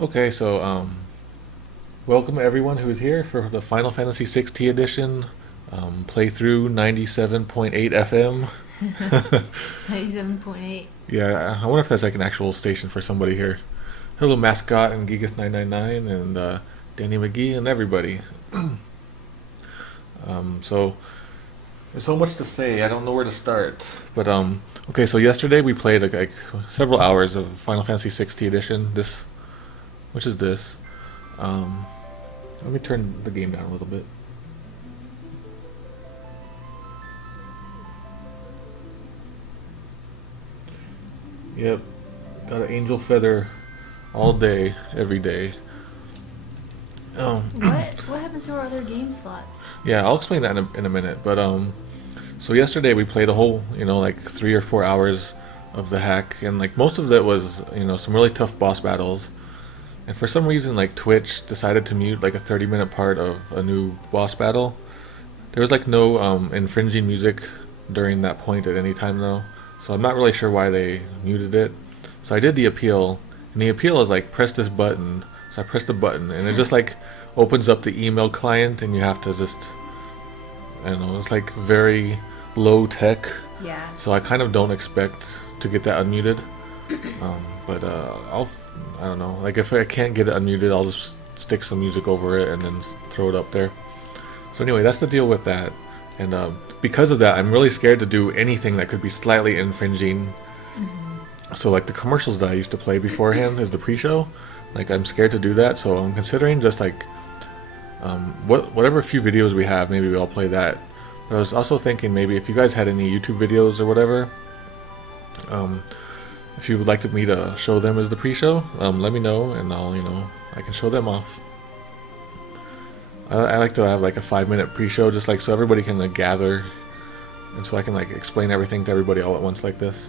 Okay, so welcome everyone who is here for the Final Fantasy 6 edition playthrough 97.8 FM. 97.8. Yeah, I wonder if that's like an actual station for somebody here. Hello, Mascot and Gigas999 and Danny McGee and everybody. So there's so much to say. I don't know where to start. But okay, so yesterday we played like several hours of Final Fantasy 6 edition. Which is this. Let me turn the game down a little bit. Yep, got an angel feather all day, every day. What happened to our other game slots? Yeah, I'll explain that in a minute. But so yesterday we played a whole, like 3 or 4 hours of the hack, and like most of it was, some really tough boss battles. And for some reason, like Twitch decided to mute like a 30-minute part of a new boss battle. There was like no infringing music during that point at any time though. So I'm not really sure why they muted it. So I did the appeal, and the appeal is like press this button. So I pressed the button, and it just like opens up the email client, and you have to just, I don't know, it's like very low tech. Yeah. So I kind of don't expect to get that unmuted. But I don't know. Like if I can't get it unmuted, I'll just stick some music over it and then throw it up there. So anyway, that's the deal with that. And because of that, I'm really scared to do anything that could be slightly infringing. Mm-hmm. So like the commercials that I used to play beforehand is the pre-show. Like I'm scared to do that, so I'm considering just like whatever few videos we have, maybe we'll play that. But I was also thinking maybe if you guys had any YouTube videos or whatever, if you would like me to show them as the pre-show, let me know, and I can show them off. I like to have like a 5-minute pre-show, just like so everybody can like gather, and so I can like explain everything to everybody all at once like this.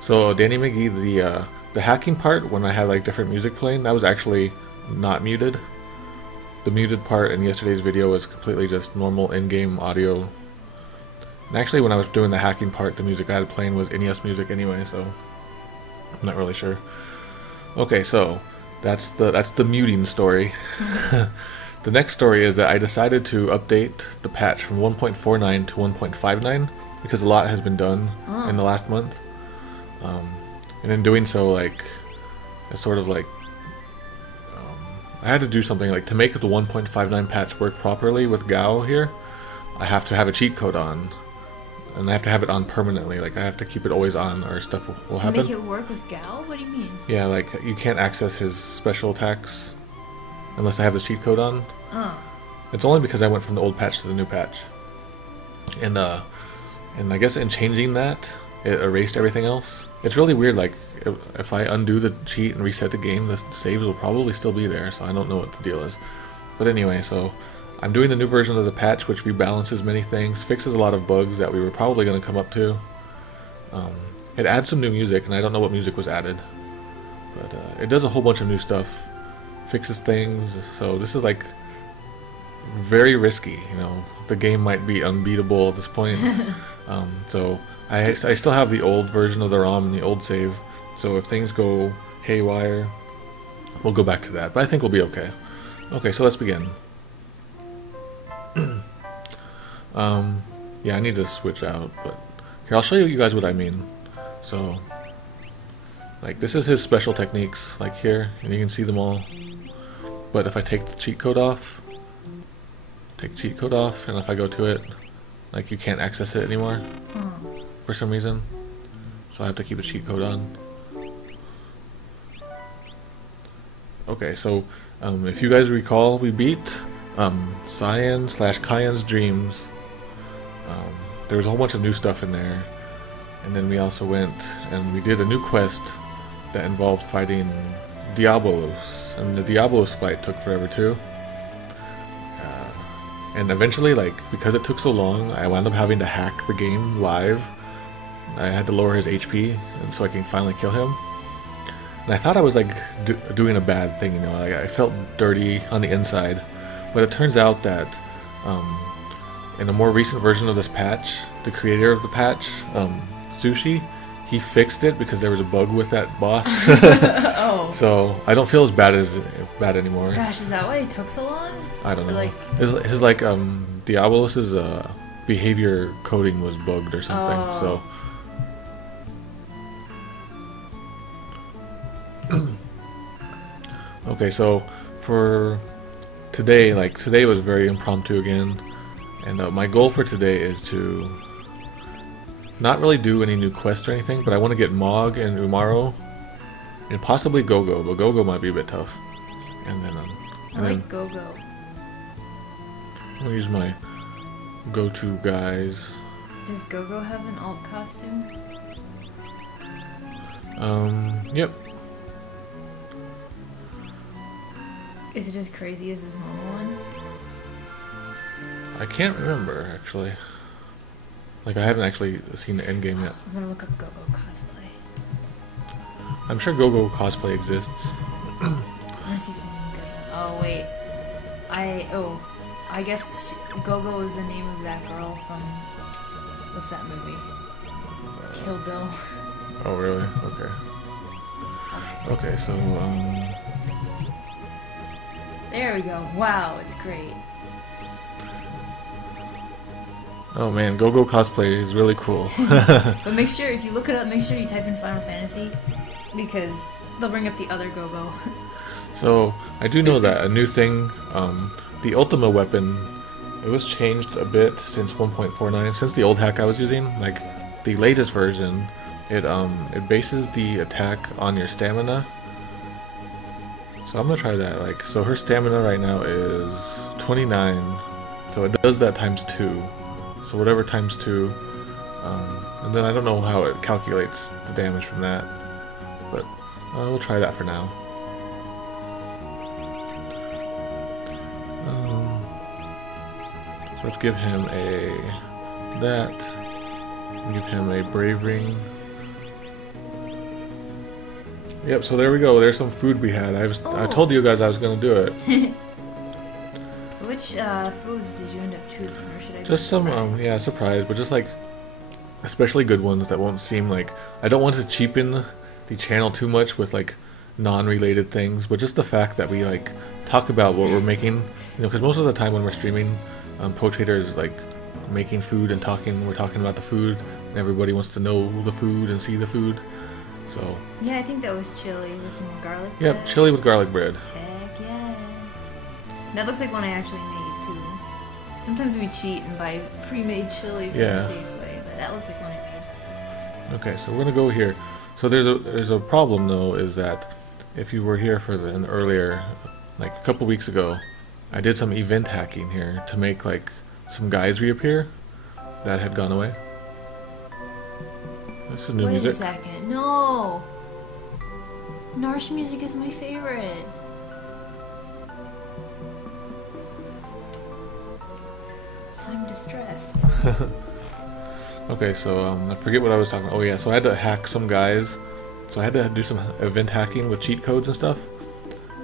So Danny McGee, the hacking part when I had like different music playing, that was actually not muted. The muted part in yesterday's video was completely just normal in-game audio. And actually, when I was doing the hacking part, the music I had playing was NES music anyway, so I'm not really sure. Okay, so that's the muting story. The next story is that I decided to update the patch from 1.49 to 1.59 because a lot has been done in the last month. And in doing so, like, it's sort of like I had to do something like to make the 1.59 patch work properly with Gao here. I have to have a cheat code on. And I have to have it on permanently. Like I have to keep it always on, or stuff will happen. To make it work with Gal? What do you mean? Yeah, like you can't access his special attacks unless I have the cheat code on. Oh. It's only because I went from the old patch to the new patch, and I guess in changing that, it erased everything else. It's really weird. Like if I undo the cheat and reset the game, the saves will probably still be there. So I don't know what the deal is. But anyway, so I'm doing the new version of the patch, which rebalances many things, fixes a lot of bugs that we were probably going to come up to. It adds some new music, and I don't know what music was added. But it does a whole bunch of new stuff, fixes things, so this is like very risky, The game might be unbeatable at this point. So I still have the old version of the ROM and the old save, so if things go haywire, we'll go back to that. But I think we'll be okay. Okay, so let's begin. Yeah, I need to switch out, but here, I'll show you guys what I mean. So, like, this is his special techniques, like here, and you can see them all. But if I take the cheat code off, and if I go to it, like, you can't access it anymore for some reason. So I have to keep a cheat code on. Okay, so if you guys recall, we beat Cyan/Kyan's Dreams. There was a whole bunch of new stuff in there, and then we also went and we did a new quest that involved fighting Diabolos, and the Diabolos fight took forever too. And eventually, like, because it took so long, I wound up having to hack the game live. I had to lower his HP, and so I can finally kill him. And I thought I was like doing a bad thing, like I felt dirty on the inside. But it turns out that in a more recent version of this patch, the creator of the patch, Sushi, he fixed it because there was a bug with that boss. Oh. So I don't feel as bad anymore. Gosh, is that why it took so long? I don't Or, know. like- His like Diabolos's behavior coding was bugged or something. Oh. So okay, so for today, like today was very impromptu again, and my goal for today is to not really do any new quests or anything, but I want to get Mog and Umaro, and possibly Gogo, but Gogo might be a bit tough. And then I like Go-Go. I'm gonna use my go-to guys. Does Go-Go have an alt costume? Yep. Is it as crazy as his normal one? I can't remember actually. Like I haven't actually seen the end game yet. I'm gonna look up Go-Go cosplay. I'm sure Gogo cosplay exists. I'm gonna see if there's any good. Oh wait, I guess Go-Go is the name of that girl from what's that movie? Kill Bill. Oh really? Okay. Okay, so There we go. Wow, it's great. oh man, Gogo cosplay is really cool. But make sure, if you look it up, make sure you type in Final Fantasy, because they'll bring up the other Go-Go. So I do know that a new thing, the Ultima weapon, it was changed a bit since 1.49. Since the old hack I was using, like the latest version, it bases the attack on your stamina. So I'm gonna try that. Like, so her stamina right now is 29, so it does that times 2. So whatever times 2, and then I don't know how it calculates the damage from that, but we'll try that for now. So let's give him that. Give him a brave ring. Yep. So there we go. There's some food we had. I told you guys I was gonna do it. So which foods did you end up choosing, or should I? Just some yeah, surprise, but just like especially good ones that won't seem like I don't want to cheapen the channel too much with like non-related things, but just the fact that we like talk about what we're making, you know, because most of the time when we're streaming, Poetator is like making food and we're talking about the food, and everybody wants to know the food and see the food. So Yeah, I think that was chili with some garlic. yep, bread. chili with garlic bread. Heck yeah. That looks like one I actually made too. Sometimes we cheat and buy pre-made chili from Yeah. Safeway, but that looks like one I made. Okay, so we're gonna go here. So there's a problem though, is that if you were here for an earlier, like a couple weeks ago, I did some event hacking here to make like some guys reappear that had gone away. This is new Wait music. a second. No! Narshe music is my favorite. I'm distressed. Okay, so I forget what I was talking about. Oh yeah, so I had to hack some guys. So I had to do some event hacking with cheat codes and stuff.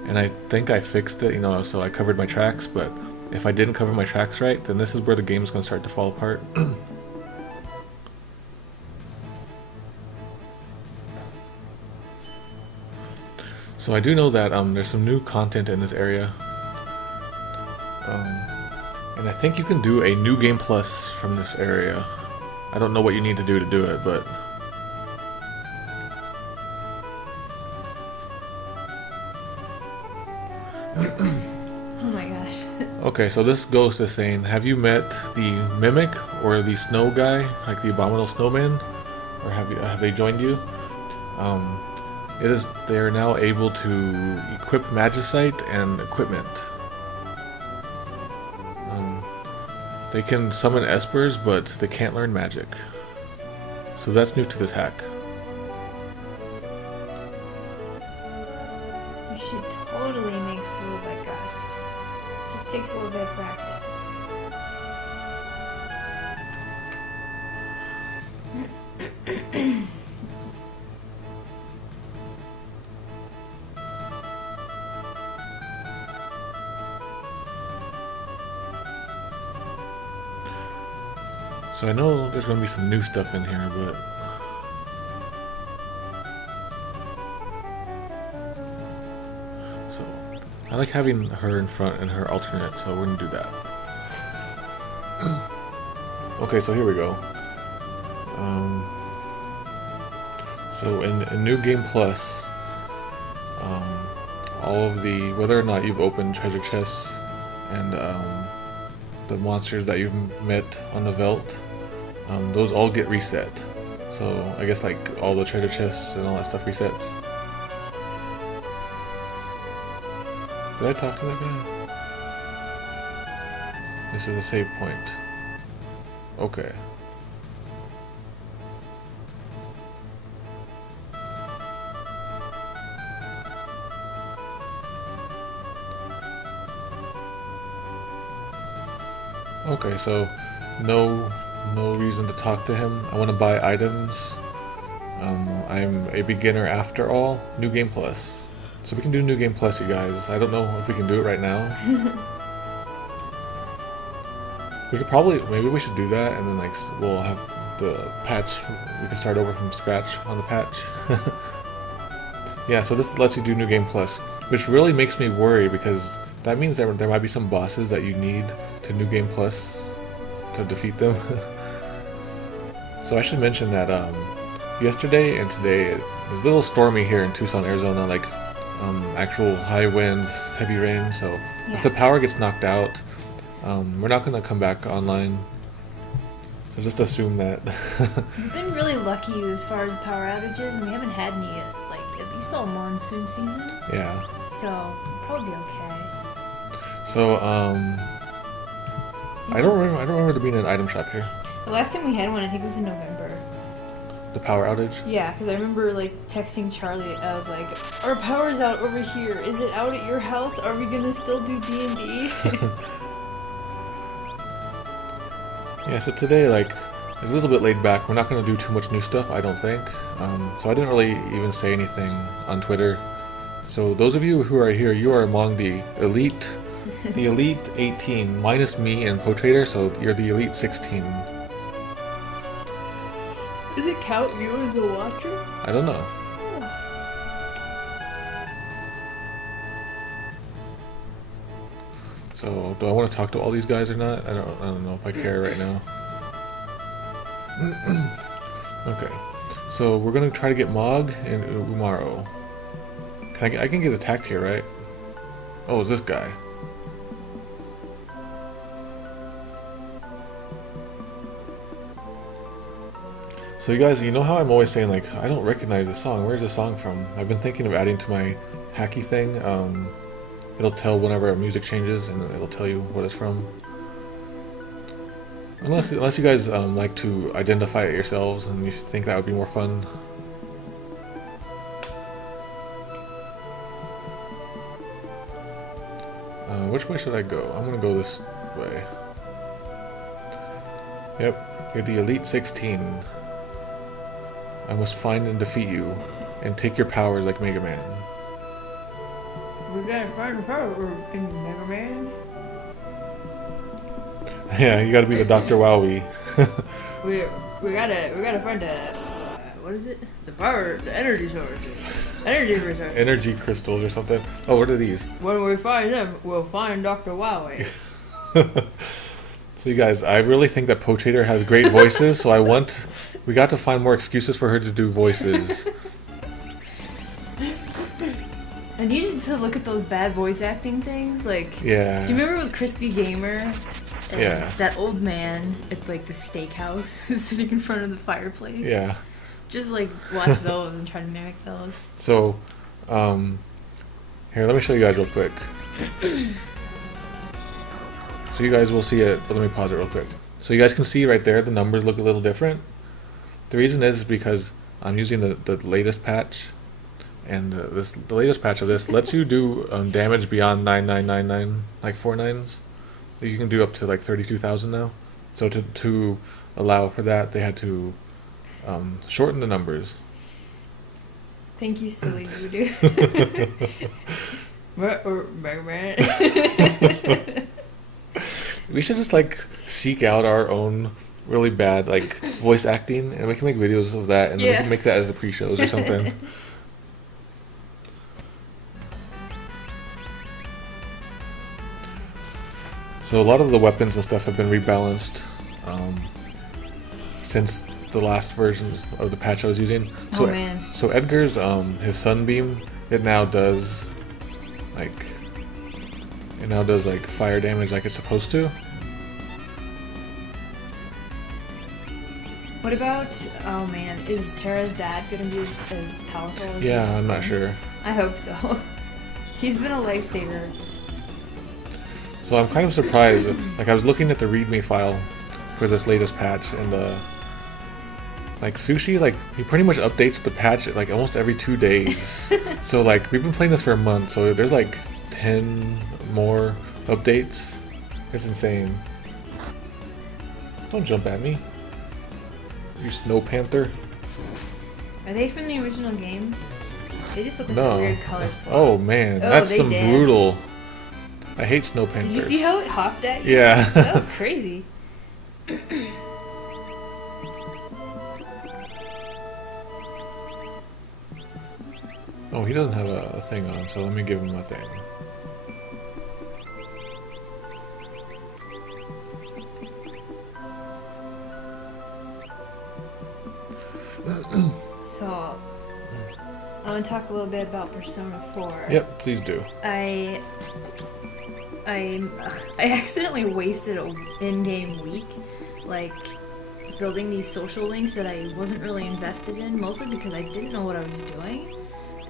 And I think I fixed it, you know, so I covered my tracks, but if I didn't cover my tracks right, then this is where the game's going to start to fall apart. So I do know that there's some new content in this area. And I think you can do a new game plus from this area. I don't know what you need to do it, but... Oh my gosh. Okay, so this ghost is saying, have you met the Mimic or the Snow guy, like the Abominable Snowman? Or have they joined you? They are now able to equip Magicite and equipment. They can summon Espers, but they can't learn magic. So that's new to this hack. You should totally make food like us. Just takes a little bit of practice. So I know there's going to be some new stuff in here, but... So I like having her in front and her alternate, so we're gonna do that. Okay, so here we go. So in New Game Plus, all of the, whether or not you've opened treasure chests and the monsters that you've met on the Veldt, those all get reset. So I guess like all the treasure chests and all that stuff resets. Did I talk to that guy? This is a save point. Okay. Okay, so no reason to talk to him. I want to buy items. I'm a beginner after all. New Game Plus. So we can do New Game Plus, you guys. I don't know if we can do it right now. We could probably, maybe we should do that, and then like we'll have the patch. We can start over from scratch on the patch. Yeah, so this lets you do New Game Plus, which really makes me worry because that means there might be some bosses that you need to New Game Plus to defeat them. So I should mention that yesterday and today it was a little stormy here in Tucson, Arizona, like actual high winds, heavy rain. So if the power gets knocked out, we're not going to come back online. So just assume that. We've been really lucky as far as power outages, and we haven't had any like at least all monsoon season. Yeah. So we'll probably be okay. So I don't remember there being an item shop here. The last time we had one, I think, was in November. The power outage? Yeah, because I remember like texting Charlie. I was like, "Our power's out over here. Is it out at your house? Are we gonna still do D&D?" Yeah. So today, like, it's a little bit laid back. We're not gonna do too much new stuff, I don't think. So I didn't really even say anything on Twitter. So those of you who are here, you are among the elite. The Elite 18, minus me and Poetator, so you're the Elite 16. Does it count you as a watcher? I don't know. So, do I want to talk to all these guys or not? I don't know if I care right now. Okay, so we're gonna try to get Mog and Umaro. I can get attacked here, right? Oh, it's this guy. So you guys, you know how I'm always saying like, I don't recognize the song, where's the song from? I've been thinking of adding to my hacky thing. It'll tell whenever music changes and it'll tell you what it's from. Unless you guys like to identify it yourselves and you think that would be more fun. Which way should I go? I'm gonna go this way. Yep, you're the Elite 16. I must find and defeat you, and take your powers like Mega Man. We gotta find the power in Mega Man. Yeah, you gotta be the Dr. Wowie. we gotta find the what is it? The power, the energy source, energy resource. Energy crystals or something. Oh, what are these? When we find them, we'll find Dr. Wowie. So you guys, I really think that Poetator has great voices, so we got to find more excuses for her to do voices. I needed to look at those bad voice acting things, like... Yeah. Do you remember with Crispy Gamer? Yeah. That old man at, like, the steakhouse sitting in front of the fireplace? Yeah. Just, like, watch those and try to mimic those. So, here, let me show you guys real quick. So you guys will see it, but let me pause it real quick. So you guys can see right there, the numbers look a little different. The reason is because I'm using the latest patch, and the latest patch of this lets you do damage beyond 9999, like 4 nines. You can do up to like 32,000 now. So to allow for that, they had to shorten the numbers. Thank you, silly voodoo. Mega Man. We should just like seek out our own really bad like voice acting, and we can make videos of that, and we can make that as the pre-shows or something. So a lot of the weapons and stuff have been rebalanced since the last version of the patch I was using. So, oh man. So Edgar's his sunbeam, it now does like fire damage like it's supposed to. What about, oh man, is Terra's dad gonna be as powerful as Yeah, I'm not sure. I hope so. He's been a lifesaver. So I'm kind of surprised. Like, I was looking at the README file for this latest patch, and like Sushi, like he pretty much updates the patch like almost every 2 days. So like we've been playing this for a month, so there's like 10 more updates. It's insane. Don't jump at me, you Snow Panther. Are they from the original game? They just look like No. a weird color swap. Oh man, Oh, that's they some did. brutal. I hate Snow Panthers. Did you see how it hopped at you? Yeah. That was crazy. Oh, he doesn't have a thing on, so let me give him a thing. So, I want to talk a little bit about Persona 4. Yep, please do. I accidentally wasted an in-game week, like, building these social links that I wasn't really invested in, mostly because I didn't know what I was doing.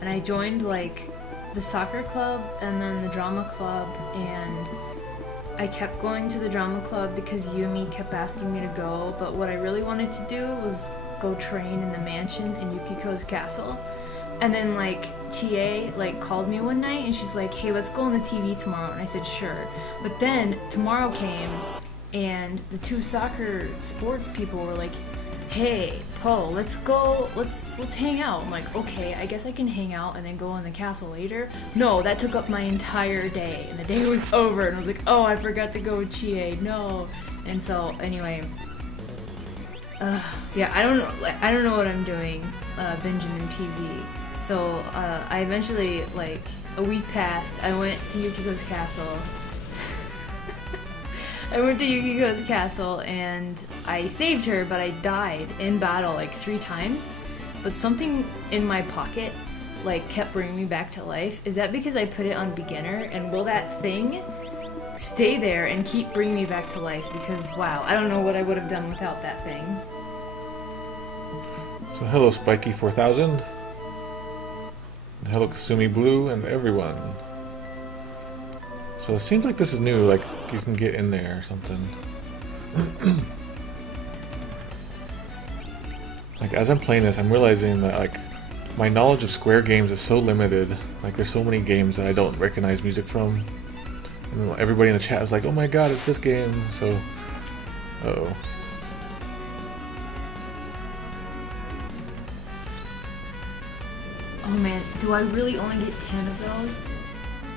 And I joined, like, the soccer club and then the drama club, and I kept going to the drama club because Yumi kept asking me to go, but what I really wanted to do was go train in the mansion in Yukiko's castle. And then, like, Chie, like, called me one night, and she's like, hey, let's go on the TV tomorrow. And I said, sure. But then tomorrow came, and the two soccer sports people were like, hey, Po, let's go, let's hang out. I'm like, okay, I guess I can hang out and then go in the castle later. No, that took up my entire day, and the day was over, and I was like, oh, I forgot to go with Chie, no. And so, anyway, yeah, I don't know what I'm doing, Benjamin PV. So, I eventually, like, a week passed, I went to Yukiko's castle. I went to Yukiko's castle, and I saved her, but I died in battle, like, 3 times. But something in my pocket, like, kept bringing me back to life. Is that because I put it on beginner? And will that thing stay there and keep bringing me back to life? Because, wow, I don't know what I would have done without that thing. So hello Spiky 4000. And hello Kasumi Blue and everyone. So it seems like this is new, like you can get in there or something. Like as I'm playing this, I'm realizing that like my knowledge of Square games is so limited. Like there's so many games that I don't recognize music from. And everybody in the chat is like, oh my god, it's this game. So, uh-oh. Oh man, do I really only get 10 of those?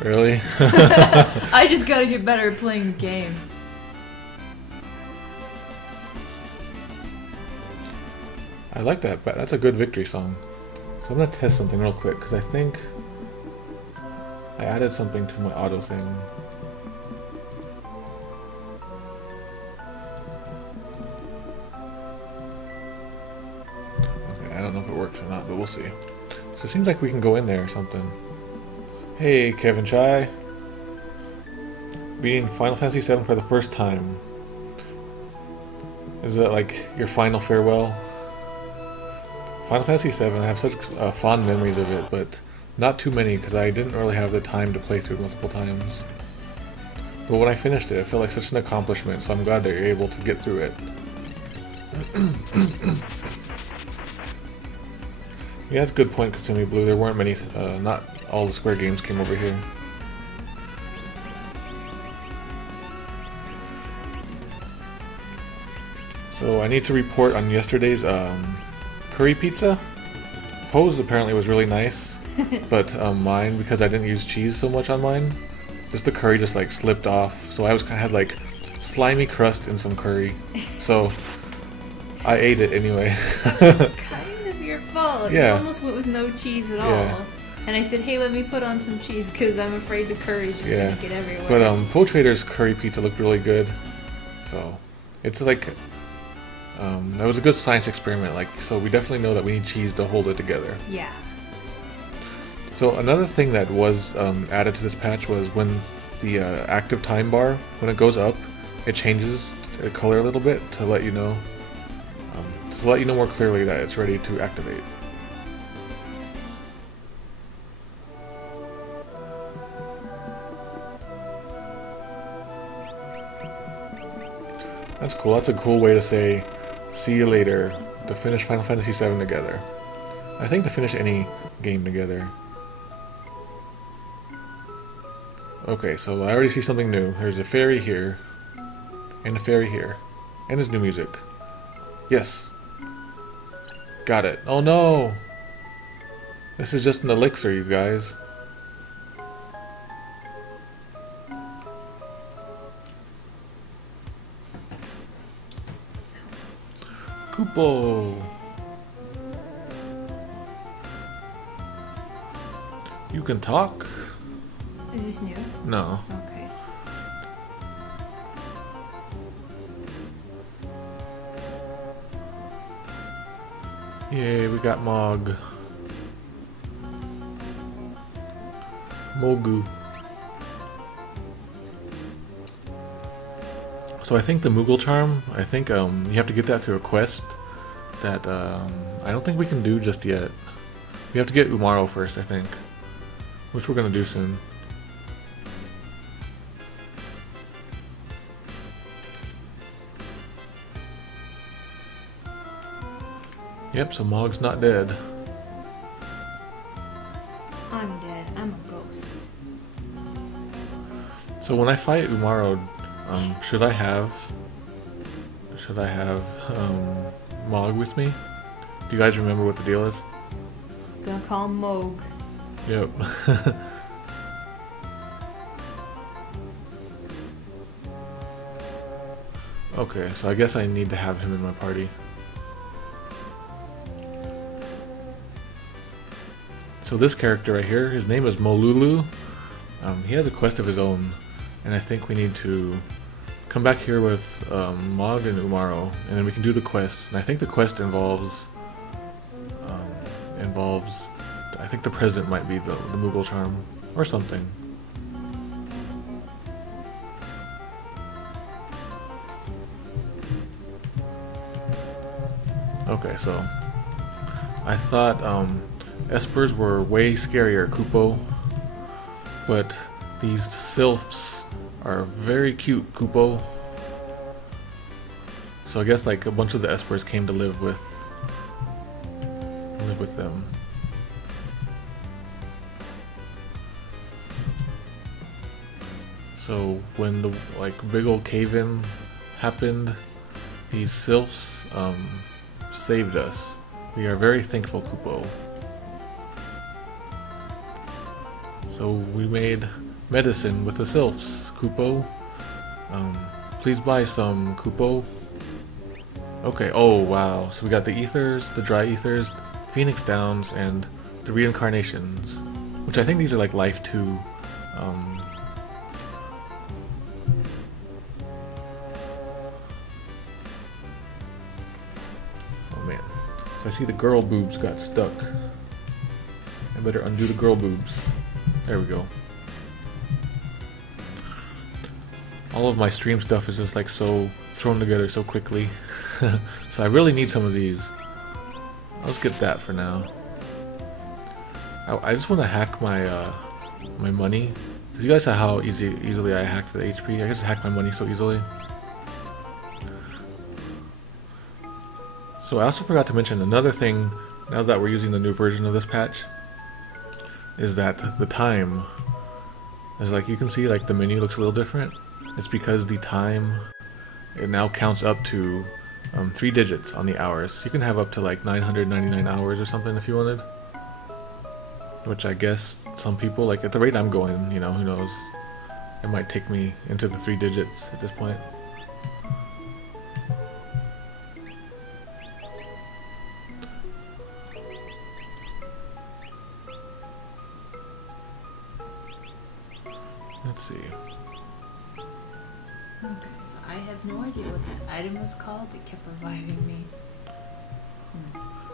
Really? I just gotta get better at playing the game. I like that, but that's a good victory song. So I'm gonna test something real quick, because I think I added something to my auto thing. Okay, I don't know if it works or not, but we'll see. So it seems like we can go in there or something. Hey, Kevin Chai. Beating Final Fantasy VII for the first time. Is that like your final farewell? Final Fantasy VII, I have such fond memories of it, but not too many because I didn't really have the time to play through it multiple times. But when I finished it, it felt like such an accomplishment, so I'm glad that you're able to get through it. Yeah, that's a good point, Kasumi Blue. There weren't many, not all the Square games came over here. So I need to report on yesterday's curry pizza. Poe's apparently was really nice, but mine, because I didn't use cheese so much on mine, just the curry just like slipped off. So I was kind of had like slimy crust and some curry. So I ate it anyway. Kind of your fault. Yeah. You almost went with no cheese at all. And I said, hey, let me put on some cheese because I'm afraid the curry's just Yeah. going to get everywhere. But Poe Trader's curry pizza looked really good. So it's like that was a good science experiment. Like, so we definitely know that we need cheese to hold it together. Yeah. So another thing that was added to this patch was when the active time bar, when it goes up, it changes the color a little bit to let you know more clearly that it's ready to activate. That's cool. That's a cool way to say see you later, to finish Final Fantasy VII together. I think to finish any game together. Okay, so I already see something new. There's a fairy here, and a fairy here, and there's new music. Yes. Got it. Oh no! This is just an elixir, you guys. Kupo! You can talk? Is this new? No. Okay. Yay, we got Mog. Mogu. So I think the Moogle charm, I think you have to get that through a quest that I don't think we can do just yet. We have to get Umaro first, I think. Which we're gonna do soon. Yep, so Mog's not dead. I'm dead. I'm a ghost. So when I fight Umaro, should I have Mog with me? Do you guys remember what the deal is? Gonna call him Mog. Yep. Okay, so I guess I need to have him in my party. So this character right here, his name is Molulu. He has a quest of his own, and I think we need to come back here with Mog and Umaro, and then we can do the quest. And I think the quest involves, I think the present might be the Moogle charm, or something. Okay, so I thought Espers were way scarier, Kupo, but these sylphs are very cute, Kupo. So I guess like a bunch of the Espers came to live with them. So when the like big old cave-in happened, these sylphs saved us. We are very thankful, Kupo. So we made medicine with the sylphs, Kupo. Please buy some, Kupo. Okay, oh wow. So we got the ethers, the dry ethers, Phoenix Downs, and the reincarnations. Which I think these are like Life 2. Oh man. So I see the girl boobs got stuck. I better undo the girl boobs. There we go. All of my stream stuff is just like so thrown together so quickly. So I really need some of these. I'll just get that for now. I just want to hack my my money. Because you guys saw how easily I hacked the HP. I can just hack my money so easily. So I also forgot to mention another thing, now that we're using the new version of this patch, is that the time is like, you can see like the menu looks a little different. It's because the time, it now counts up to 3 digits on the hours. You can have up to like 999 hours or something if you wanted. Which I guess some people, like at the rate I'm going, you know, who knows. It might take me into the 3 digits at this point. Let's see. Okay, so I have no idea what that item was called that kept reviving me.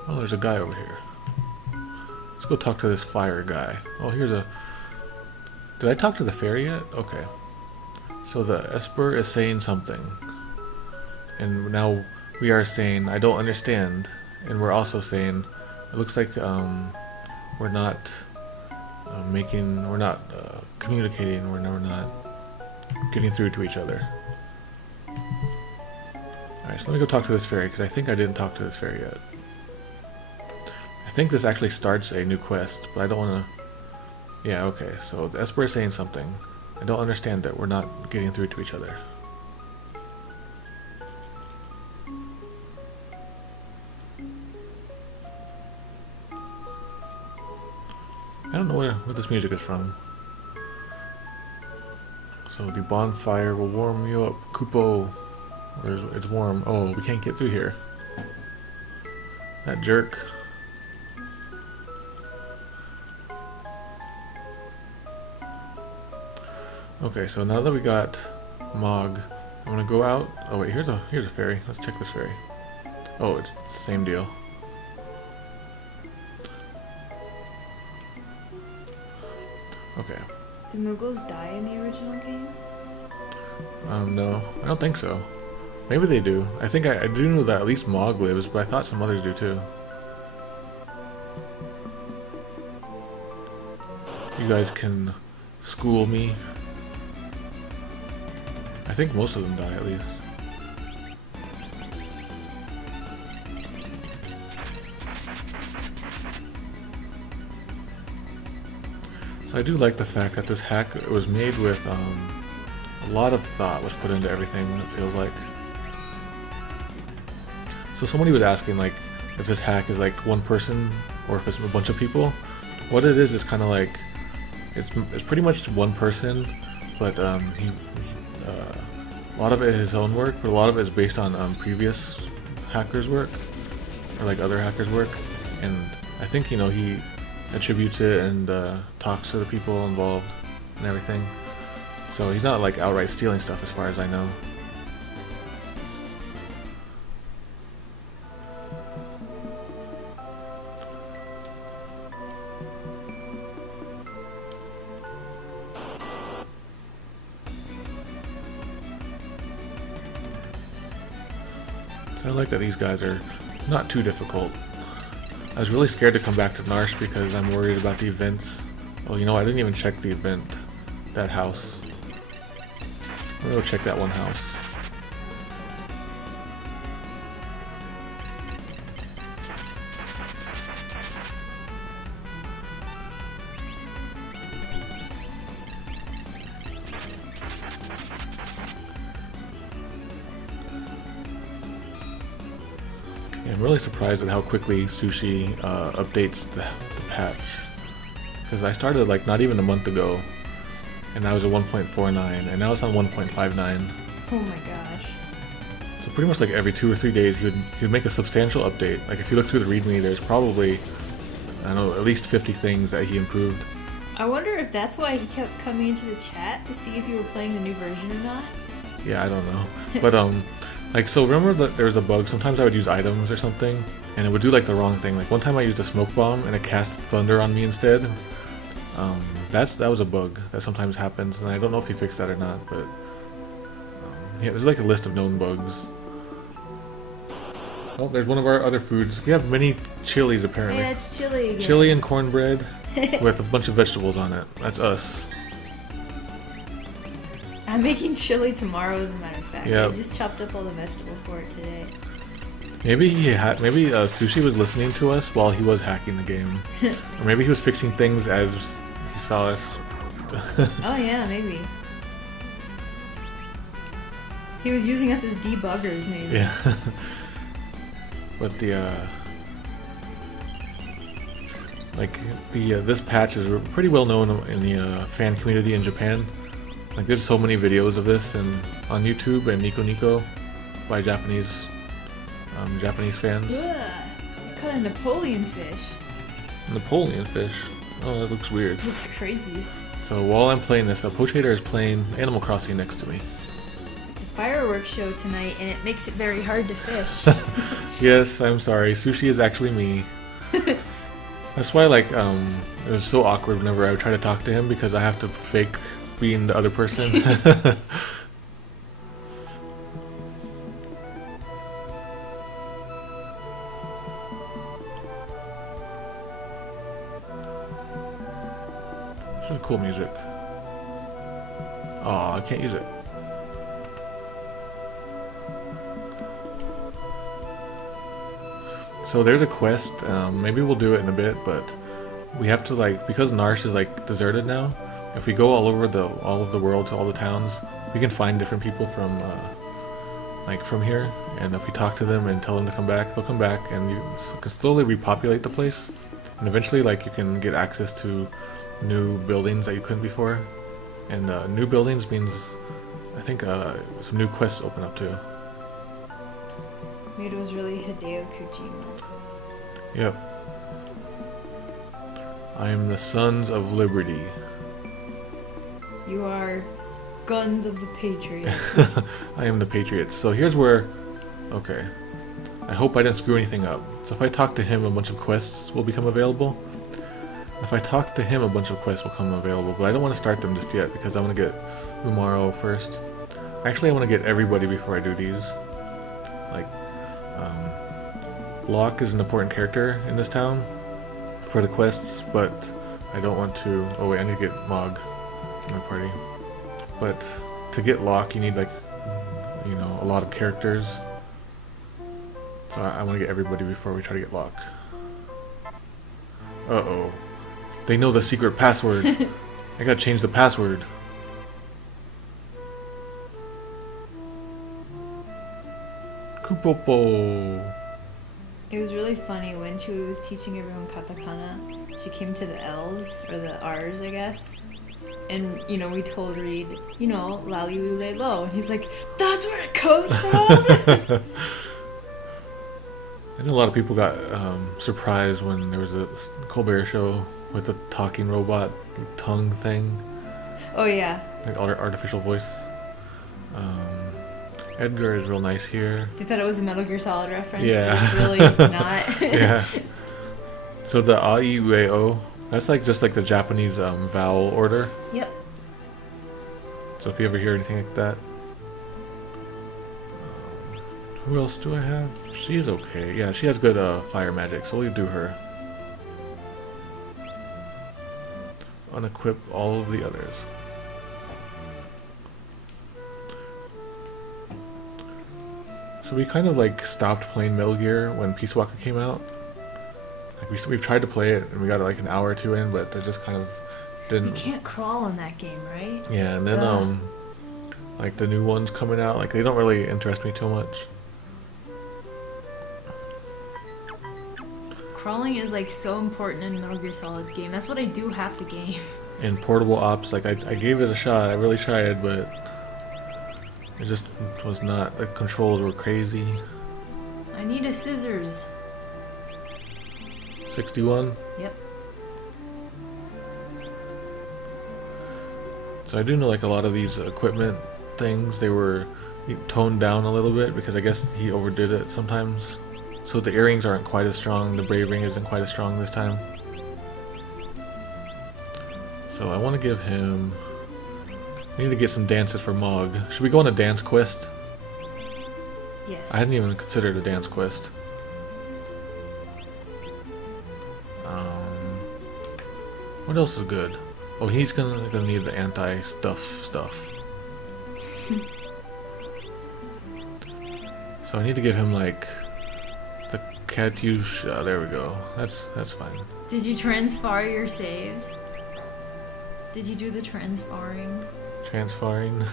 Oh, there's a guy over here. Let's go talk to this fire guy. Oh, here's a... Did I talk to the fairy yet? Okay. So the Esper is saying something. And now we are saying, I don't understand. And we're also saying, it looks like we're not communicating, we're not getting through to each other. Alright, so let me go talk to this fairy, because I think I didn't talk to this fairy yet. I think this actually starts a new quest, but I don't want to... Yeah, okay, so the Esper is saying something. I don't understand it, we're not getting through to each other. I don't know where this music is from. So the bonfire will warm you up. Kupo. It's warm. Oh, we can't get through here. That jerk. Okay, so now that we got Mog, I'm gonna go out. Oh wait, here's a ferry. Let's check this ferry. Oh, it's the same deal. Okay. Did Muggles die in the original game? No, I don't think so. Maybe they do. I think I do know that at least Mog lives, but I thought some others do too. You guys can school me. I think most of them die at least. So I do like the fact that this hack was made with a lot of thought was put into everything, it feels like. So somebody was asking like if this hack is like one person or if it's a bunch of people. What it is kind of like it's pretty much one person, but a lot of it is his own work, but a lot of it is based on previous hackers' work or like other hackers' work, and I think he attributes it and talks to the people involved and everything. So he's not like outright stealing stuff as far as I know. So I like that these guys are not too difficult. I was really scared to come back to Narshe because I'm worried about the events. Oh, I didn't even check the event. That house. I'm gonna go check that one house. Yeah, I'm really surprised at how quickly Sushi updates the patch. Because I started like not even a month ago, and I was at 1.49, and now it's on 1.59. Oh my gosh. So pretty much like every 2 or 3 days he would make a substantial update. Like if you look through the README, there's probably, I don't know, at least 50 things that he improved. I wonder if that's why he kept coming into the chat to see if you were playing the new version or not. Yeah, I don't know. But like, so remember that there was a bug, sometimes I would use items or something, and it would do like the wrong thing. Like one time I used a smoke bomb and it cast thunder on me instead. That was a bug that sometimes happens, and I don't know if he fixed that or not, but yeah, there's like a list of known bugs. Oh, there's one of our other foods. We have many chilies apparently. Hey, that's chili again. Chili and cornbread with a bunch of vegetables on it. That's us. I'm making chili tomorrow, as a matter of fact. Yep. I just chopped up all the vegetables for it today. Maybe Sushi was listening to us while he was hacking the game, or maybe he was fixing things as he saw us. Oh yeah, maybe. He was using us as debuggers, maybe. Yeah. But this patch is pretty well known in the fan community in Japan. Like there's so many videos of this and on YouTube and Nico Nico by Japanese fans. Ugh, caught a Napoleon fish. Napoleon fish. Oh, that looks weird. Looks crazy. So while I'm playing this, a Pochator is playing Animal Crossing next to me. It's a fireworks show tonight, and it makes it very hard to fish. Yes, I'm sorry. Sushi is actually me. That's why, like, it was so awkward whenever I would try to talk to him because I have to fake being the other person. This is cool music. Oh, I can't use it. So there's a quest. Maybe we'll do it in a bit, but we have to, like, because Narshe is like deserted now. If we go all over all of the world to all the towns, we can find different people from like from here. And if we talk to them and tell them to come back, they'll come back, and you can slowly repopulate the place. And eventually, like, you can get access to new buildings that you couldn't before. And new buildings means, I think, some new quests open up too. Maybe it was really Hideo Kojima. Yep. I am the Sons of Liberty. You are Guns of the Patriots. I am the Patriots. So here's where... Okay. I hope I didn't screw anything up. So if I talk to him, a bunch of quests will become available. If I talk to him, a bunch of quests will come available. But I don't want to start them just yet because I want to get Umaro first. Actually, I want to get everybody before I do these. Like, Locke is an important character in this town for the quests, but I don't want to... Oh wait, I need to get Mog in my party. But to get Locke, you need, like, you know, a lot of characters. So I want to get everybody before we try to get Locke. Uh-oh. They know the secret password. I gotta change the password. Kupopo. It was really funny when she was teaching everyone katakana. She came to the L's, or the R's, I guess. And, you know, we told Reed, you know, lali lule lo. And he's like, that's where it comes from? I know a lot of people got surprised when there was a Colbert show with a talking robot tongue thing. Oh, yeah. Like artificial voice. Edgar is real nice here. They thought it was a Metal Gear Solid reference, yeah. but it's really not. Yeah. So the A-I-U-E-O, that's like just like the Japanese vowel order. Yep. So if you ever hear anything like that. Who else do I have? She's okay. Yeah, she has good fire magic, so we'll do her. Unequip all of the others. So we kind of like stopped playing Metal Gear when Peace Walker came out. Like we've tried to play it and we got like an hour or two in, but it just kind of didn't. You can't crawl in that game, right? Yeah, and then like the new ones coming out, like they don't really interest me too much. Crawling is like so important in Metal Gear Solid game. That's what I do half the game. In Portable Ops, like I gave it a shot. I really tried, but it just was not. The controls were crazy. I need a scissors. 61. Yep. So I do know like a lot of these equipment things, they were toned down a little bit because I guess he overdid it sometimes. So the earrings aren't quite as strong, the Brave Ring isn't quite as strong this time. So I want to give him... I need to get some dances for Mog. Should we go on a dance quest? Yes. I hadn't even considered a dance quest. What else is good? Oh, he's gonna need the anti-stuff stuff. So I need to give him like the Katyusha. There we go. That's fine. Did you transfer your save? Did you do the transferring? Transferring.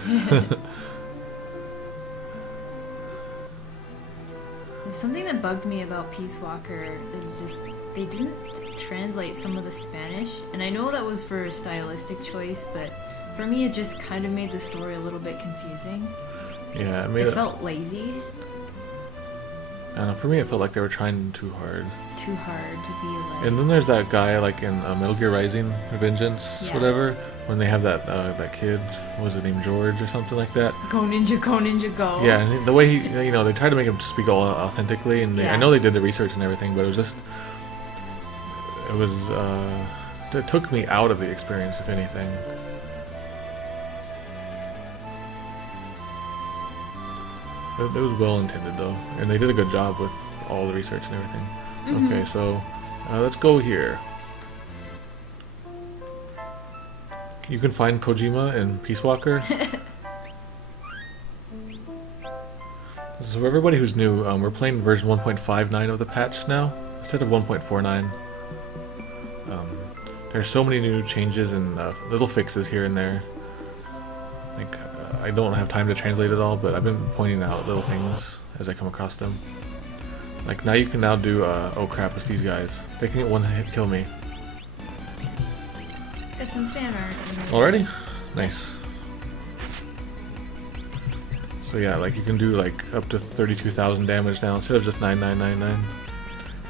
Something that bugged me about Peace Walker is just they didn't translate some of the Spanish, and I know that was for a stylistic choice, but for me it just kind of made the story a little bit confusing. Yeah, it Felt lazy. I don't know, for me it felt like they were trying too hard. Too hard to be like. And then there's that guy like in Metal Gear Rising Vengeance, Yeah. whatever, when they have that kid, what was it named, George or something like that? Go ninja, go. Yeah, and the way he, you know, they tried to make him speak all authentically, and I know they did the research and everything, but it took me out of the experience, if anything. It was well intended though, and they did a good job with all the research and everything. Mm-hmm. Okay, so let's go here. You can find Kojima in Peace Walker. So for everybody who's new, we're playing version 1.59 of the patch now, instead of 1.49. There's so many new changes and little fixes here and there. Like, I don't have time to translate it all, but I've been pointing out little things as I come across them. Like, now you can now do, oh crap, it's these guys. They can get one hit kill me. There's some fan art. Already? Nice. So yeah, like you can do like up to 32,000 damage now instead of just 9,999.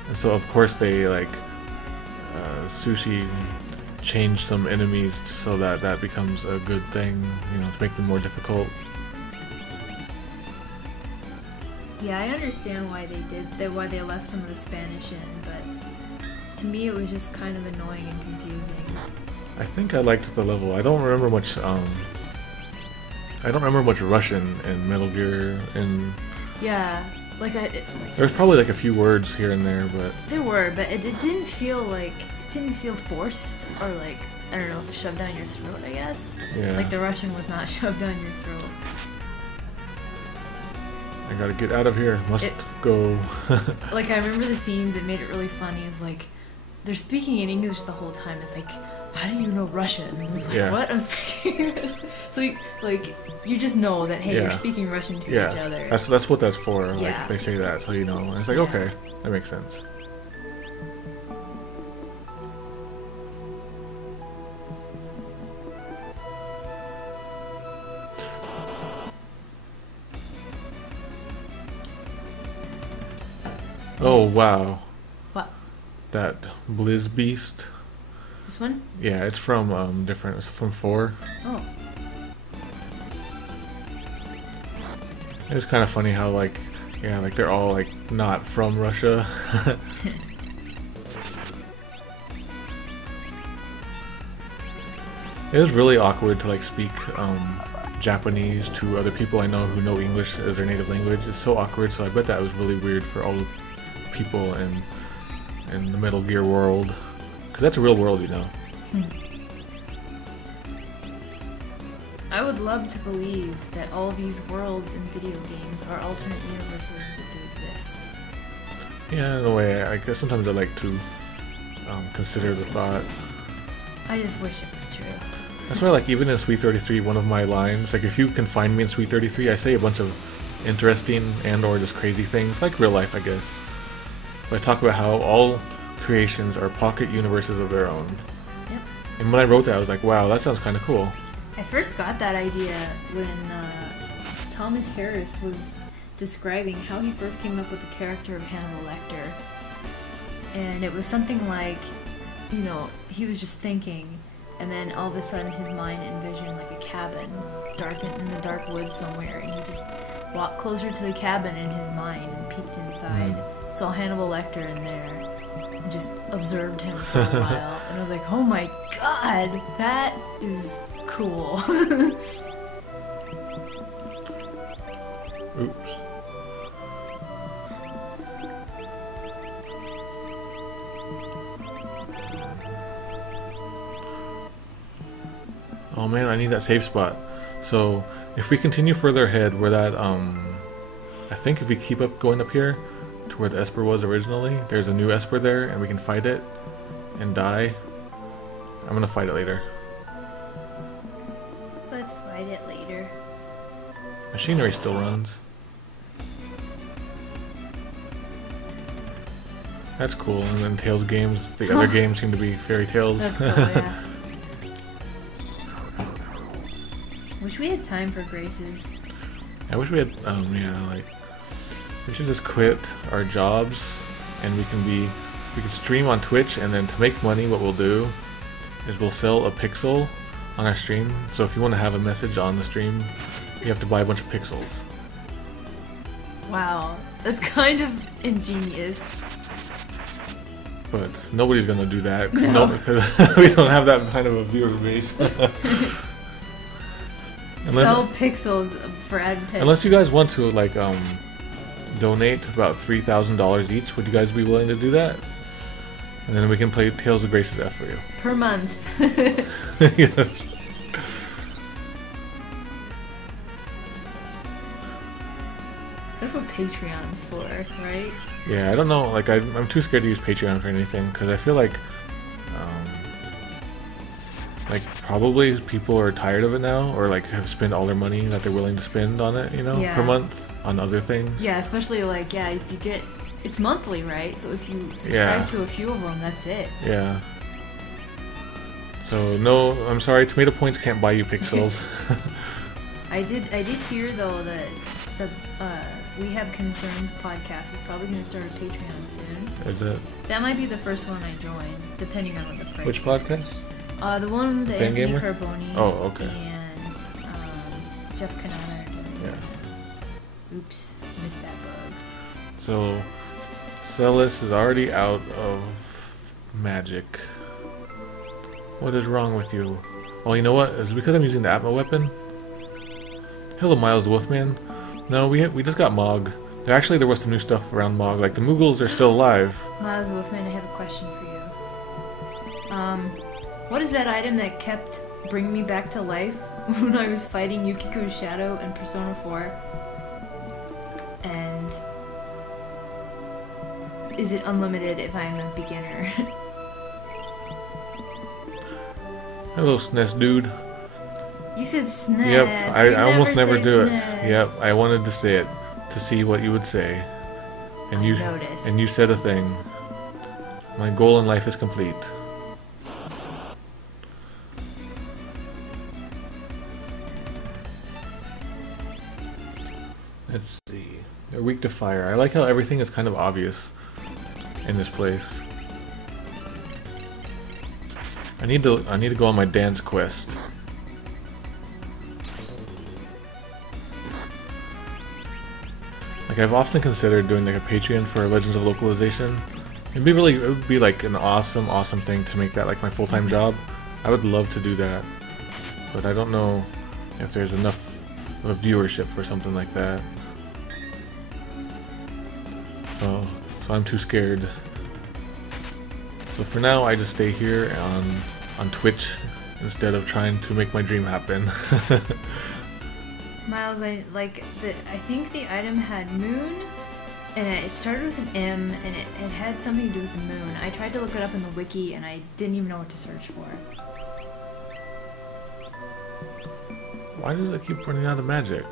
And so of course they like Sushi changed some enemies so that becomes a good thing, you know, to make them more difficult. Yeah, I understand why why they left some of the Spanish in, but to me it was just kind of annoying and confusing. I think I liked the level. I don't remember much Russian in Metal Gear, and yeah, like there's probably like a few words here and there, but it didn't feel forced or like, I don't know, shoved down your throat, I guess. yeah. Like the Russian was not shoved down your throat. I gotta get out of here. Must go. Like I remember the scenes that made it really funny. Is like they're speaking in English the whole time. It's like, how do you know Russian? And it's like, what? I'm speaking Russian. So like you just know that you're speaking Russian to each other. That's what that's for. Like Yeah. they say that, so you know. And it's like, okay, that makes sense. Oh wow. What? That Blizz Beast. This one? Yeah, it's from different. It's from 4. Oh. It's kind of funny how like they're all like not from Russia. It was really awkward to like speak Japanese to other people I know who know English as their native language. It's so awkward, so I bet that was really weird for all the people in the Metal Gear world. Because that's a real world, you know. I would love to believe that all these worlds in video games are alternate universes that do exist. Yeah, in a way, I guess sometimes I like to consider the thought. I just wish it was true. That's why, like, even in Sweet 33, one of my lines, like, if you can find me in Sweet 33, I say a bunch of interesting and or just crazy things, like real life, I guess. But I talk about how all creations are pocket universes of their own. Yep. And when I wrote that, I was like, wow, that sounds kind of cool. I first got that idea when Thomas Harris was describing how he first came up with the character of Hannibal Lecter. And it was something like, you know, he was just thinking, and then all of a sudden his mind envisioned like a cabin, in the dark woods somewhere, and he just walked closer to the cabin in his mind and peeked inside, saw Hannibal Lecter in there, and just observed him for a while, and I was like, oh my god, that is cool. Oops. Oh man, I need that save spot. So, if we continue further ahead where that, I think if we keep up going up here to where the Esper was originally, there's a new Esper there and we can fight it and die. I'm gonna fight it later. Let's fight it later. Machinery still runs. That's cool. And then Tales games, the other games seem to be fairy tales. That's cool, yeah. Wish we had time for graces. I wish we had, yeah, like, We should just quit our jobs, and we can stream on Twitch, and then to make money, what we'll do is we'll sell a pixel on our stream. So if you want to have a message on the stream, you have to buy a bunch of pixels. Wow, that's kind of ingenious. But nobody's gonna do that because No. we don't have that kind of a viewer base. Sell pixels for advertising. Unless you guys want to like donate about $3,000 each, would you guys be willing to do that? And then we can play Tales of Grace's F for you. Per month. Yes. That's what Patreon's for, right? Yeah, I don't know. Like, I'm too scared to use Patreon for anything because I feel like probably people are tired of it now, or like have spent all their money that they're willing to spend on it, you know, per month on other things. Yeah, especially like if you get it's monthly, right? So if you subscribe to a few of them, that's it. Yeah. So no, I'm sorry, Tomato Points can't buy you pixels. I did hear though that the We Have Concerns podcast is probably going to start a Patreon soon. Is it? That might be the first one I join, depending on what the price. Which is. podcast? The one with Anthony Carboni. Oh, okay. And Jeff Canana. Yeah. Oops, missed that bug. So, Celis is already out of magic. What is wrong with you? Well, you know what? Is it because I'm using the Atma weapon? Hello, Miles the Wolfman. No, we just got Mog. There was some new stuff around Mog. Like, the Moogles are still alive. Miles the Wolfman, I have a question for you. What is that item that kept bringing me back to life when I was fighting Yukiko's Shadow in Persona 4? And is it unlimited if I'm a beginner? Hello, SNES dude. You said SNES. Yep, I almost never do SNES. it. Yep, I wanted to say it to see what you would say, and you said a thing. My goal in life is complete. Let's see. They're weak to fire. I like how everything is kind of obvious in this place. I need to go on my dance quest. Like, I've often considered doing like a Patreon for Legends of Localization. It would be like an awesome thing to make that like my full-time job. I would love to do that, but I don't know if there's enough of a viewership for something like that. So I'm too scared. So for now, I just stay here on Twitch instead of trying to make my dream happen. Miles, I think the item had moon, and it started with an M, and it had something to do with the moon. I tried to look it up in the wiki, and I didn't even know what to search for. Why does it keep running out of magic?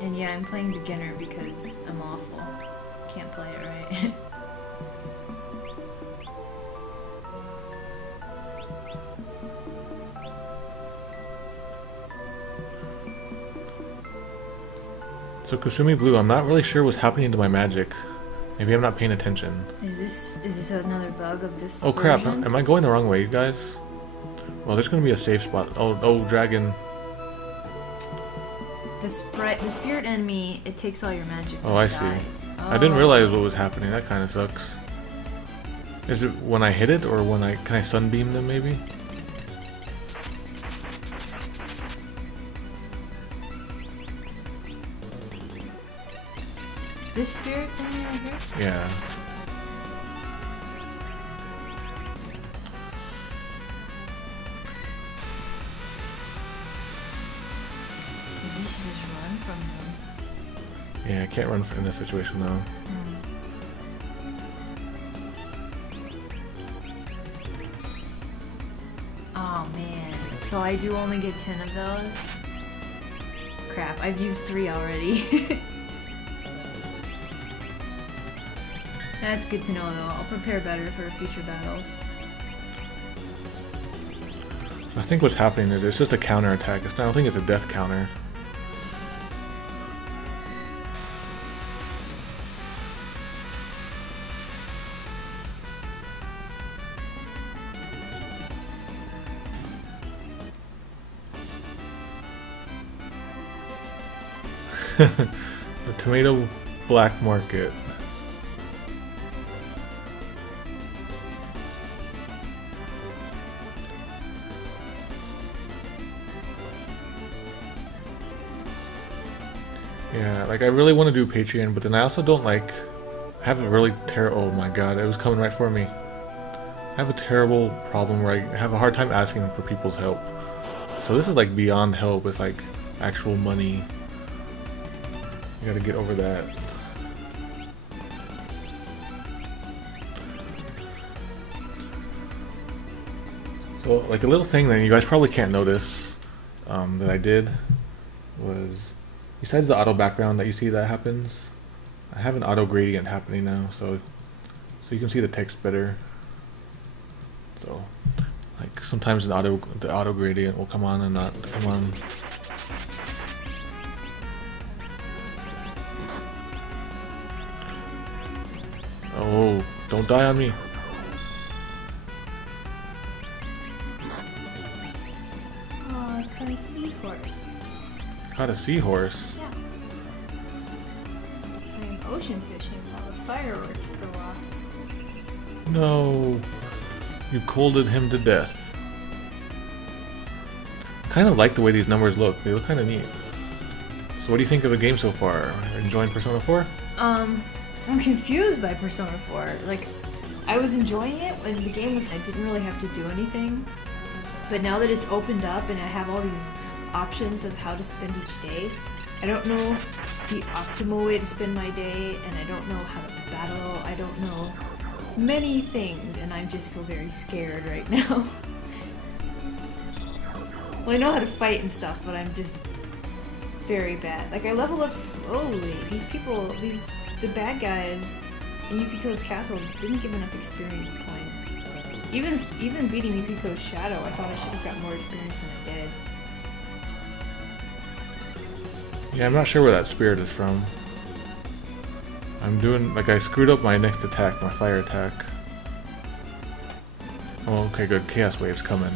And yeah, I'm playing beginner because I'm awful. Can't play it right. So Kasumi Blue, I'm not really sure what's happening to my magic. Maybe I'm not paying attention. Is this another bug of this? Oh crap! version? Am I going the wrong way, you guys? Well, there's gonna be a safe spot. Oh, dragon. The spirit enemy, it takes all your magic. Oh, I see. I didn't realize what was happening. That kind of sucks. Is it when I hit it, or can I sunbeam them maybe? This spirit thing right here? Yeah. Maybe you should just run from them. Yeah, I can't run in this situation though. Oh man. So I do only get 10 of those? Crap, I've used 3 already. That's good to know though. I'll prepare better for future battles. I think what's happening is it's just a counter attack. I don't think it's a death counter. The tomato black market. Yeah, like I really want to do Patreon, but then I also don't like. I have a really terrible. Oh my god, it was coming right for me. I have a terrible problem where I have a hard time asking for people's help. So this is like beyond help. It's like actual money. You gotta get over that. So like a little thing that you guys probably can't notice that I did was, besides the auto background that you see that happens, I have an auto gradient happening now, so you can see the text better. So like sometimes the auto gradient will come on and not come on. Oh, don't die on me. Oh, I caught a seahorse. Caught a seahorse? Yeah. I'm ocean fishing while the fireworks go off. No. You colded him to death. I kind of like the way these numbers look. They look kind of neat. So what do you think of the game so far? Enjoying Persona 4? I'm confused by Persona 4. Like, I was enjoying it when the game was, I didn't really have to do anything. But now that it's opened up and I have all these options of how to spend each day, I don't know the optimal way to spend my day, and I don't know how to battle. I don't know many things, and I just feel very scared right now. Well, I know how to fight and stuff, but I'm just very bad. Like, I level up slowly. These people, the bad guys in Yukiko's castle didn't give enough experience points. Even beating Yukiko's shadow, I thought I should have got more experience than I did. Yeah, I'm not sure where that spirit is from. I'm doing, like, I screwed up my next attack, my fire attack. Oh, okay, good. Chaos Wave's coming.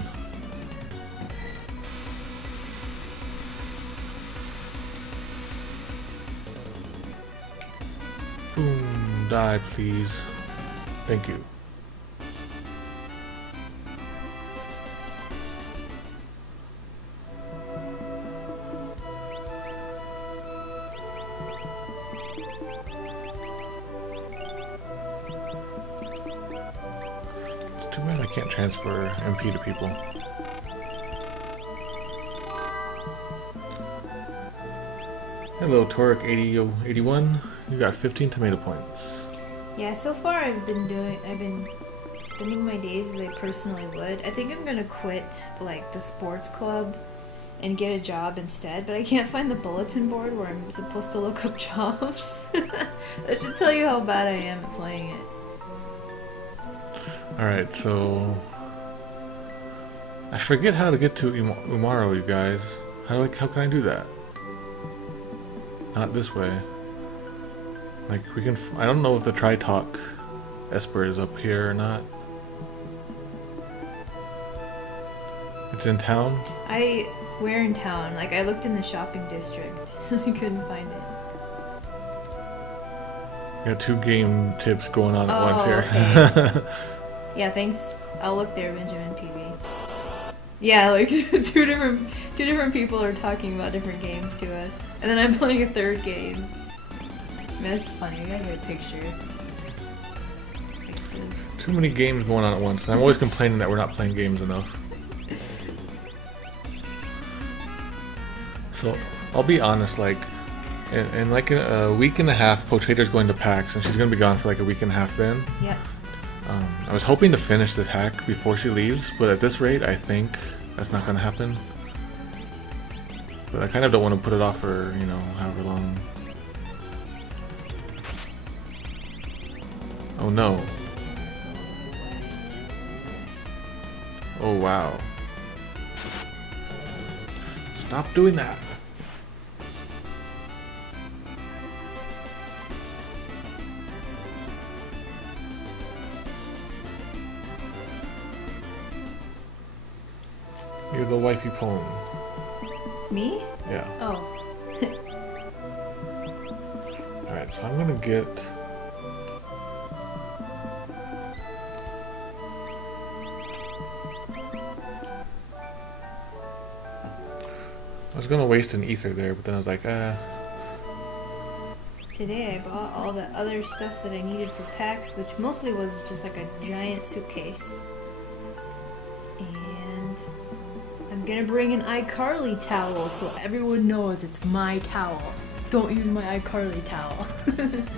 Boom, die, please. Thank you. It's too bad I can't transfer MP to people. Hello, Toric 8081. You got 15 tomato points. Yeah, so far I've been spending my days as I personally would. I think I'm gonna quit, like, the sports club and get a job instead, but I can't find the bulletin board where I'm supposed to look up jobs. That should tell you how bad I am at playing it. Alright, so I forget how to get to Umaro, you guys. How can I do that? Not this way. Like, we can... I don't know if the Tri-Talk Esper is up here or not. It's in town? Where in town? Like, I looked in the shopping district. I couldn't find it. You got two game tips going on at once here. Okay. Yeah, thanks. I'll look there, Benjamin PB. Yeah, like, two different people are talking about different games to us. And then I'm playing a third game. That's funny. I got a good picture. Like this. Too many games going on at once, and I'm always complaining that we're not playing games enough. So, I'll be honest, like, in like a week and a half, Potator's going to PAX, and she's going to be gone for like a week and a half then. Yep. I was hoping to finish this hack before she leaves, but at this rate, I think that's not going to happen. But I kind of don't want to put it off for, you know, however long. Oh no. Oh wow. Stop doing that. You're the wifey poem. Me? Yeah. Oh. Alright, so I'm gonna get... I was gonna waste an ether there, but then I was like, Today I bought all the other stuff that I needed for PAX, which mostly was just like a giant suitcase. And I'm gonna bring an iCarly towel so everyone knows it's my towel. Don't use my iCarly towel.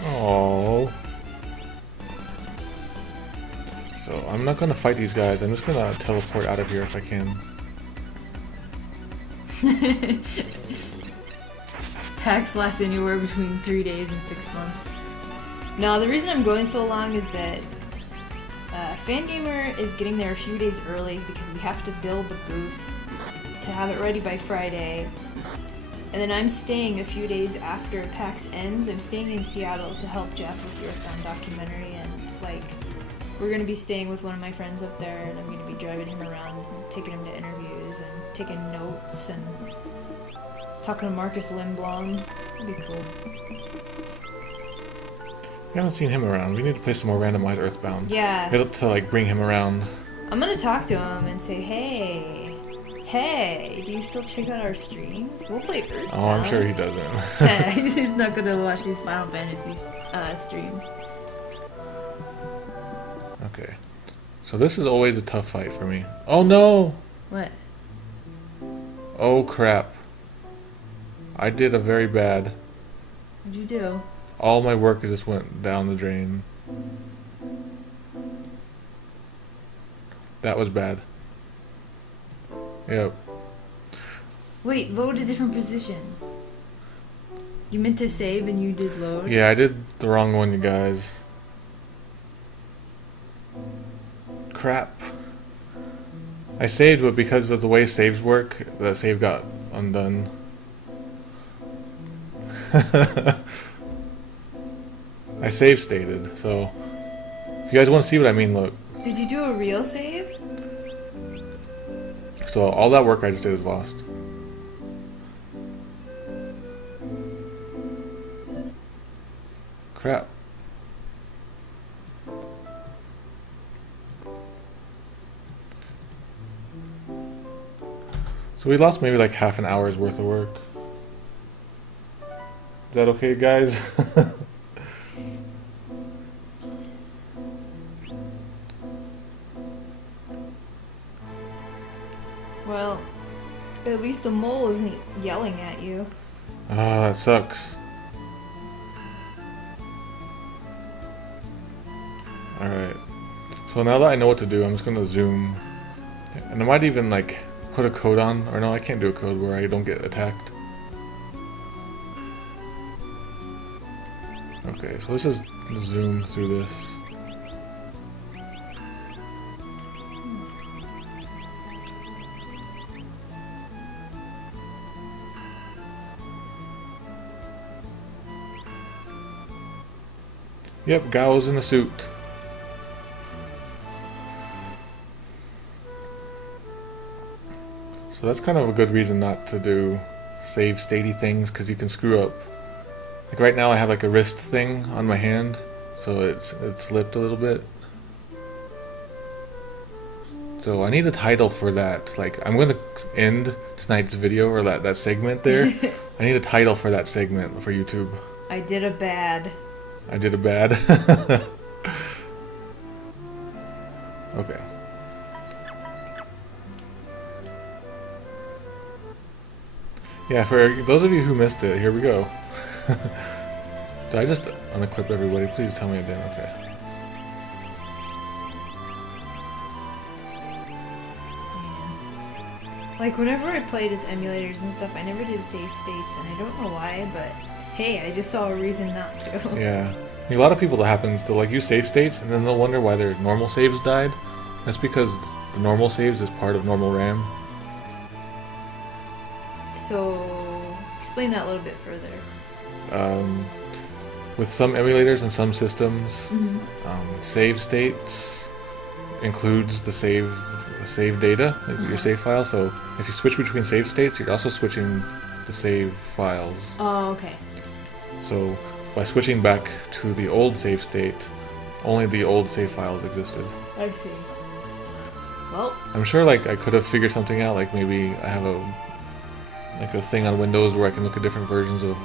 oh. So I'm not gonna fight these guys. I'm just gonna teleport out of here if I can. PAX lasts anywhere between 3 days and 6 months. No, the reason I'm going so long is that Fangamer is getting there a few days early because we have to build the booth to have it ready by Friday. And then I'm staying a few days after PAX ends. I'm staying in Seattle to help Jeff with the Earthbound documentary, and like we're gonna be staying with one of my friends up there, and I'm gonna be driving him around, and taking him to interviews and taking notes and talking to Marcus Lindblom. That'd be cool. We haven't seen him around. We need to play some more randomized Earthbound. Yeah. We have to like bring him around. I'm gonna talk to him and say, hey, do you still check out our streams? We'll play Earthbound. Oh, I'm sure he doesn't. He's not gonna watch these Final Fantasy streams. Okay. So this is always a tough fight for me. Oh no! What? Oh crap. I did a very bad. What'd you do? All my work just went down the drain. That was bad. Yep. Wait, load a different position. You meant to save and you did load? Yeah, I did the wrong one, you guys. Crap. I saved, but because of the way saves work, that save got undone. I save stated, so if you guys want to see what I mean, look. Did you do a real save? So all that work I just did is lost. Crap. So we lost maybe like half an hour's worth of work. Is that okay, guys? Well, at least the mole isn't yelling at you. Ah, that sucks. Alright. So now that I know what to do, I'm just gonna zoom. And I might even like put a code on. Or no, I can't do a code where I don't get attacked. Okay, so let's just zoom through this. Yep, Gao's in a suit. So that's kind of a good reason not to do save statey things, because you can screw up. Like right now I have like a wrist thing on my hand, so it's slipped a little bit. So I need a title for that. Like I'm gonna end tonight's video, or that segment there. I need a title for that segment for YouTube. I did a bad. I did a bad. Okay. Yeah, for those of you who missed it, here we go. Did I just unequip everybody? Please tell me I didn't. Okay. Like, whenever I played with emulators and stuff, I never did save states, and I don't know why, but hey, I just saw a reason not to. Yeah. A lot of people, that happens, they'll like use save states, and then they'll wonder why their normal saves died. That's because the normal saves is part of normal RAM. So, explain that a little bit further. With some emulators and some systems, save states includes the save data, like your save file. So if you switch between save states, you're also switching the save files. Oh, okay. So by switching back to the old save state, only the old save files existed. I see. Well, I'm sure like I could have figured something out, like maybe I have a thing on Windows where I can look at different versions of